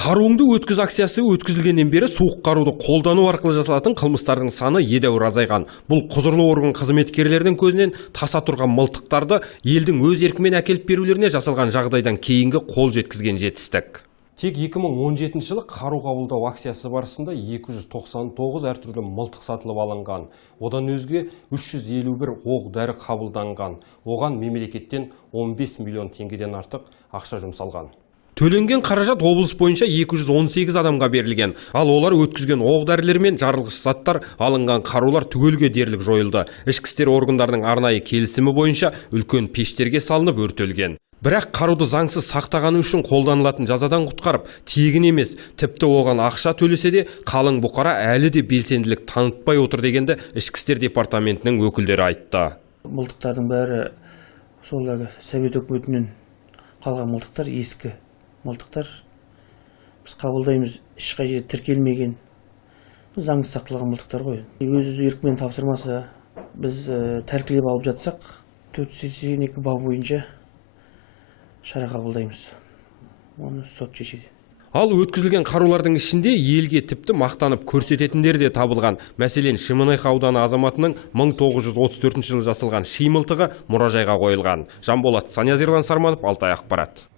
Қаруыңды өткіз акциясы өткізілгеннен бері суық қаруды қолдану арқылы жасалатын қылмыстардың саны едәуір азайған. Бұл құзырлы орган қызметкерлерінің көзінен таса тұрған мылтықтарды елдің өз еркімен әкеліп берулеріне жасалған жағдайдан кейінгі қол жеткізген жетістік. Тек 2017 жылы қару қабылдау акциясы барысында 299 әртүрлі мылтық сатылып алынған. Одан өзге 351 оқ дәрі қабылданған. Оған мемлекеттен 15 миллион теңгеден артық ақша жұмсалған. Төленген қаражат облыс бойынша 218 адамға берілген. Ал олар өткізген оқ-дәрілер мен жарылғыш заттар, алынған қарулар түгелге дерлік жойылды. Ішкі істер органдарының арнайы келісімі бойынша үлкен пештерге салынып өртелген. Бірақ қаруды заңсыз сақтағаны үшін қолданылатын жазадан құтқарып, тегін емес, тіпті оған ақша төлесе де, қалың бұқара әлі де белсенділік танытпай отыр дегенді Ішкі істер департаментінің өкілдері айтты. Мылтықтардың бәрі соларды Совет өкіметінен қалған мылтықтар ескі. Мылтықтар біз қабылдаймыз, ешқай жерде тіркелмеген, заңсыз сақталған мылтықтар ғой. Өз еркімен тапсырмаса, біз тәркілеп алып жатсақ, 482 бап бойынша шара қабылдаймыз. Оны сот шешеді. Ал өткізілген қарулардың ішінде елге тіпті мақтанып көрсететіндер де табылған. Мәселен, Шемонаиха ауданы азаматының 1934 жылы жасалған ши мылтығы мұражайға қойылған. Жанболат Санязерлан Сарманов, Алтай ақпарат.